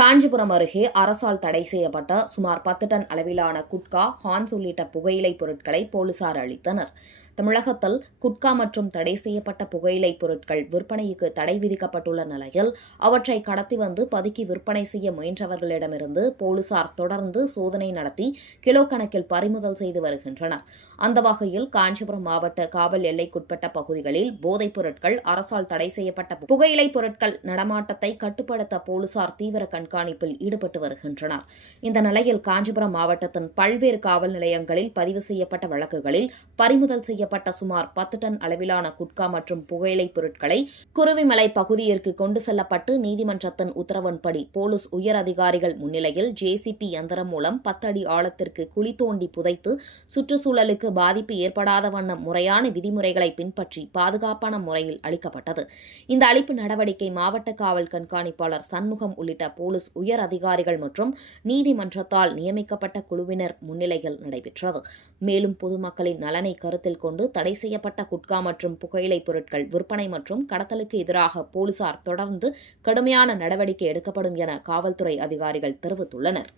காஞ்சிபுரம் அருகே அரசால் தடை செய்யப்பட்ட சுமார் 10 டன் அளவிலான குட்கா, ஹான்ஸ் உள்ளிட்ட புகையிலைப் பொருட்களை போலீசார் அளித்தனர். தமிழகத்தில் குட்கா மற்றும் தடை செய்யப்பட்ட புகையிலைப் பொருட்கள் விற்பனைக்கு தடை விதிக்கப்பட்டுள்ள நிலையில் அவற்றை கடத்தி வந்து பதுக்கி விற்பனை செய்ய முயன்றவர்களிடமிருந்து போலீசார் தொடர்ந்து சோதனை நடத்தி கிலோ கணக்கில் பறிமுதல் செய்து வருகின்றனர். அந்த வகையில் காஞ்சிபுரம் மாவட்ட காவல் எல்லைக்குட்பட்ட பகுதிகளில் போதைப் பொருட்கள், அரசால் தடை செய்யப்பட்ட புகையிலைப் பொருட்கள் நடமாட்டத்தை கட்டுப்படுத்த போலீசார் தீவிர கண்காணிப்பில் ஈடுபட்டு வருகின்றனர். இந்த நிலையில் காஞ்சிபுரம் மாவட்டத்தின் பல்வேறு காவல் நிலையங்களில் பதிவு செய்யப்பட்ட வழக்குகளில் பறிமுதல் செய்யப்பட்ட சுமார் 10 டன் அளவிலான குட்கா மற்றும் புகையிலைப் பொருட்களை குருவிமலை பகுதியிற்கு கொண்டு செல்லப்பட்டு நீதிமன்றத்தின் உத்தரவின்படி போலீஸ் உயர் அதிகாரிகள் முன்னிலையில் ஜேசிபி இயந்திரம் மூலம் 10 அடி ஆழத்திற்கு குழி தோண்டி புதைத்து சுற்றுச்சூழலுக்கு பாதிப்பு ஏற்படாத வண்ணம் முறையான விதிமுறைகளை பின்பற்றி பாதுகாப்பான முறையில் அளிக்கப்பட்டது. இந்த அளிப்பு நடவடிக்கை மாவட்ட காவல் கண்காணிப்பாளர் சண்முகம் உள்ளிட்ட போலீஸ் உயர் அதிகாரிகள் மற்றும் நீதிமன்றத்தால் நியமிக்கப்பட்ட குழுவினர் முன்னிலையில் நடைபெற்றது. மேலும் பொதுமக்களின் நலனை கருத்தில் கொண்டு தடை செய்யப்பட்ட குட்கா மற்றும் புகையிலைப் பொருட்கள் விற்பனை மற்றும் கடத்தலுக்கு எதிராக போலீசார் தொடர்ந்து கடுமையான நடவடிக்கை எடுக்கப்படும் என காவல்துறை அதிகாரிகள் தெரிவித்துள்ளனர்.